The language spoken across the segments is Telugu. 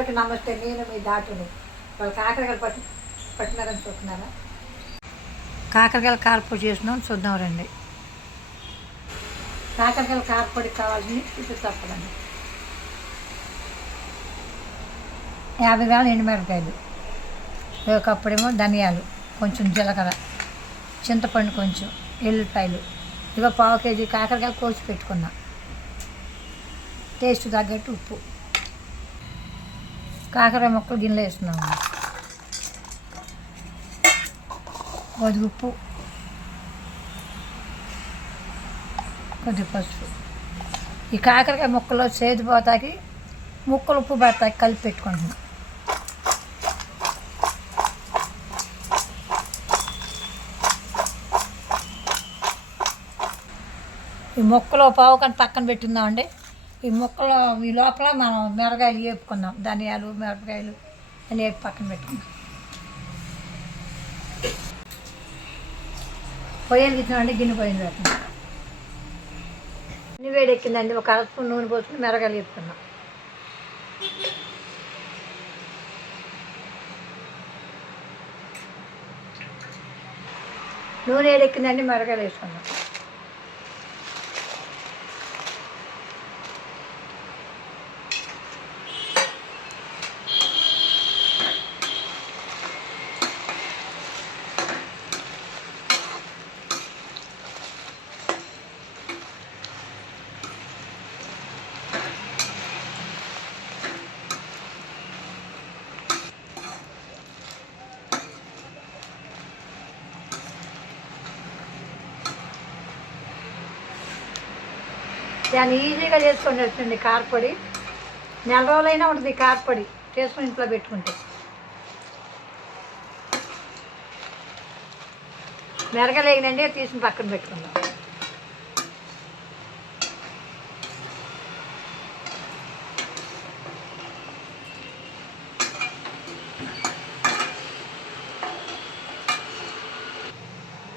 అందరికీ నమస్తే. నేను మీ దాటుని వాళ్ళు కాకరకాయలు పట్టి పట్టినారని చూస్తున్నారా? కాకరకాయలు కారపొడి చేసినాం చూద్దాం రండి. కాకరకాయలు కారపొడి కావాల్సింది చూపిస్తా తప్పదండి యాభై గ్రాములు ఎండుమిరపకాయలు ఒక కప్పుడేమో ధనియాలు కొంచెం జీలకర్ర చింతపండు కొంచెం ఎల్లిపాయలు ఇక పావు కేజీ కాకరకాయలు కోసి పెట్టుకున్నా. టేస్ట్ తగ్గట్టు ఉప్పు. కాకరకాయ ముక్కలు గిన్నెలో వేస్తున్నాము. కొద్ది ఉప్పు కొద్ది పసుపు. ఈ కాకరకాయ ముక్కలో చేతిపోతాకి ముక్కలు ఉప్పు పడతాకి కలిపి పెట్టుకుంటున్నాం. ఈ మొక్కలో పావు కానీ పక్కన పెట్టిందామండి ఈ మొక్కలు ఈ లోపల మనం మిరగాయలు వేపుకున్నాం ధనియాలు మిరపకాయలు అని వేపి పక్కన పెట్టుకున్నాం. పొయ్యలు గిచ్చినామండి గిన్నె పోయింది పెట్టినాం నూనె వేడెక్కిందండి. ఒక అర స్పూన్ నూనె పోసుకుని మిరగాయలు వేపుకుందాం నూనె వేడెక్కిందండి మిరగాయలు వేసుకున్నాం. దాన్ని ఈజీగా చేసుకొని వచ్చింది కారపొడి నెల రోజులైనా ఉంటుంది కారపొడి చేసుకుని ఇంట్లో పెట్టుకుంటే. మెరగలేగినండి తీసి పక్కన పెట్టుకుందాం.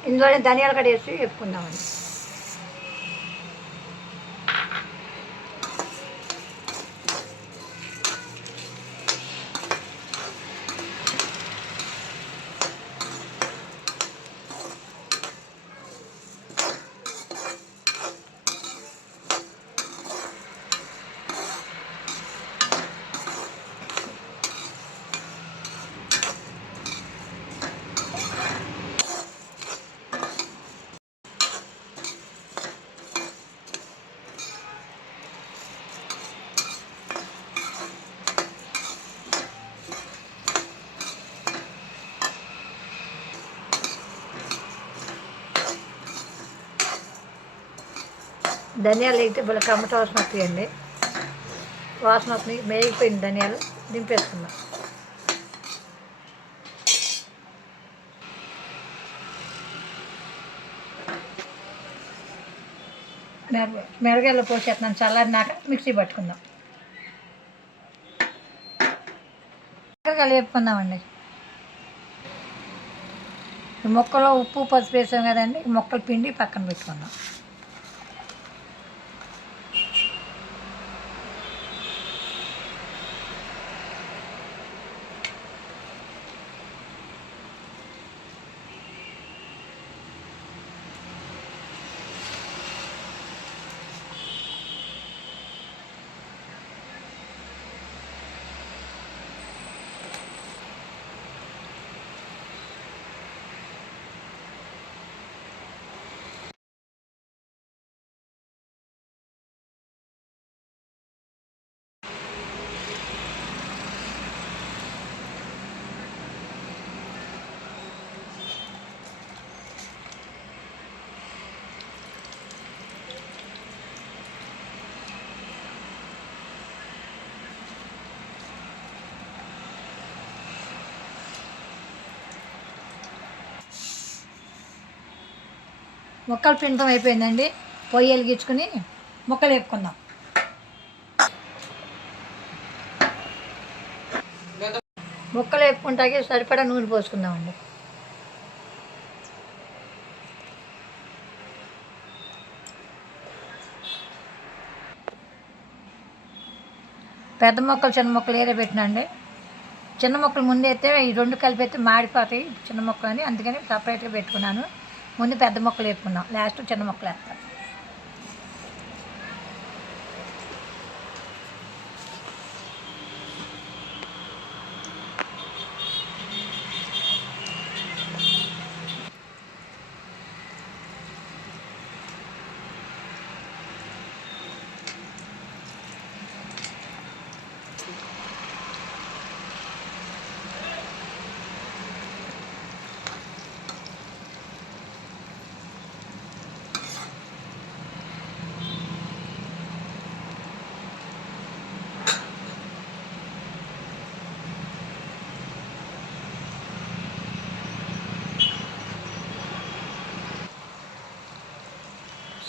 ఇందులోనే ధనియాలు కడేసి వేసుకుందామండి ధనియాలు అయితే భలే కమ్మట వాసన వస్తాయండి వాసన వస్తుంది మేగిపోయింది ధనియాలు దింపేసుకుందాం మిరప మిరగాయలు పోసేస్తున్నాను చల్లారినాక మిక్సీ పట్టుకుందాం. మిరగాయలు వేపుకుందామండి. ఈ మొక్కలో ఉప్పు పసుపు వేసాం కదండి ఈ మొక్కలు పిండి పక్కన పెట్టుకుందాం. మొక్కలు పిండటం అయిపోయిందండి. పొయ్యి వెలిగించుకుని మొక్కలు వేపుకుందాం. మొక్కలు వేపుకుంటాకి సరిపడా నూనె పోసుకుందామండి. పెద్ద మొక్కలు చిన్న మొక్కలు ఏరే పెట్టినండి. చిన్న మొక్కలు ముందైతే ఈ రెండు కలిపి అయితే మాడిపోతాయి. చిన్న మొక్కలు అని అందుకని సపరేట్గా పెట్టుకున్నాను. ముందు పెద్ద మొక్కలు వేసుకున్నాం లాస్ట్ చిన్న మొక్కలు వేస్తాం.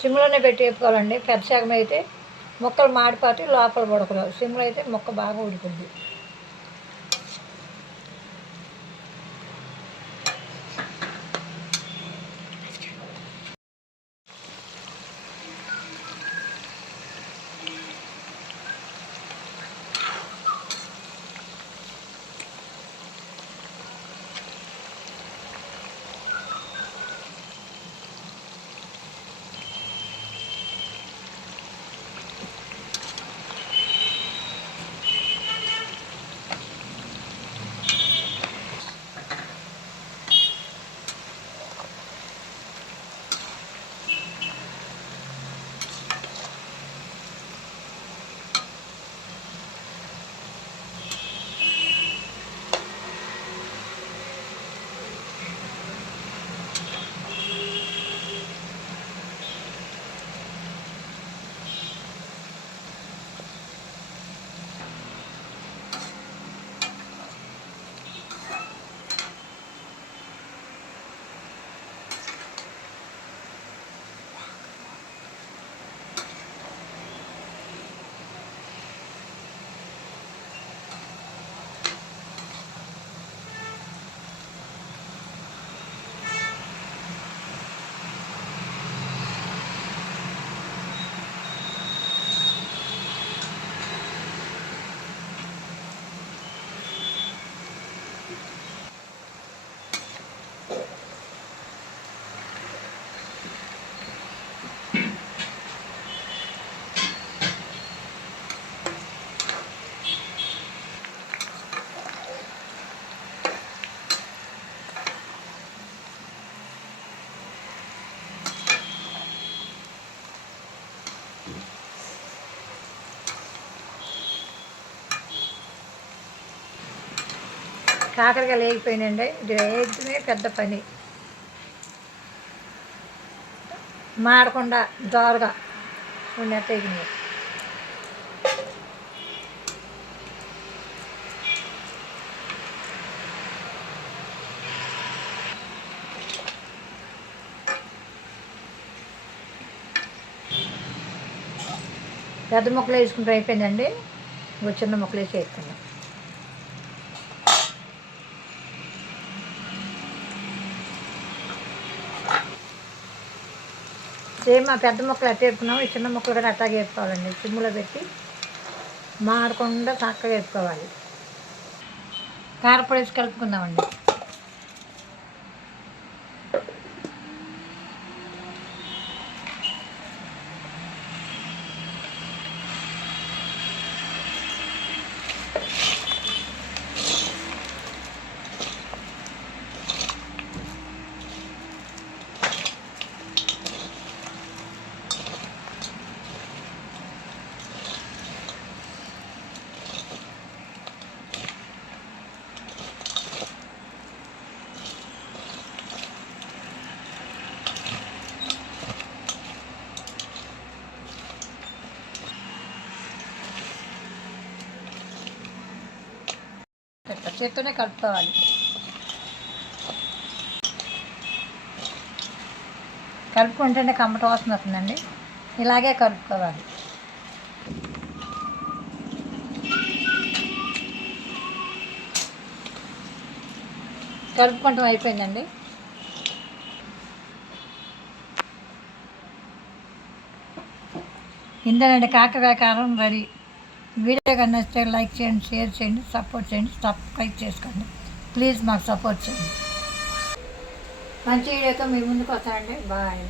సిమ్లోనే పెట్టి వేపుకోవాలండి. పెద్ద సగం అయితే ముక్కలు మాడిపోతే లోపల ఉడకదు సిమ్లో అయితే మొక్క బాగా ఉడుకుద్ది కాకరకాయలు వేగిపోయినండి ఇది పెద్ద పని. మాడకుండా దోరగా ఉన్నట్టు వేగినాయి. పెద్ద మొక్కలు వేసుకుంటూ అయిపోయిందండి. చిన్న మొక్కలు వేసి వేసుకున్నాం సేమ్ ఆ పెద్ద మొక్కలు అట్టే వేపుకున్నాము ఈ చిన్న మొక్కలు కూడా అట్టాగే వేసుకోవాలండి. సిమ్లో పెట్టి మాడకుండా చక్కగా వేసుకోవాలి. కారపొడి వేసి కలుపుకుందామండి ఇట్లా చేత్తోనే కలుపుకోవాలి కలుపుకుంటేనే కమ్మట వాసన వస్తుందండి. ఇలాగే కలుపుకోవాలి కలుపుకుంటాం అయిపోయిందండి. ఇందనండి కాకరకాయ కారం రెడీ. వీడియో కన్నా నచ్చితే లైక్ చేయండి షేర్ చేయండి సపోర్ట్ చేయండి సబ్స్క్రైబ్ చేసుకోండి. ప్లీజ్ మాకు సపోర్ట్ చేయండి. మంచి వీడియోతో మీ ముందుకు వస్తానండి. బాయ్.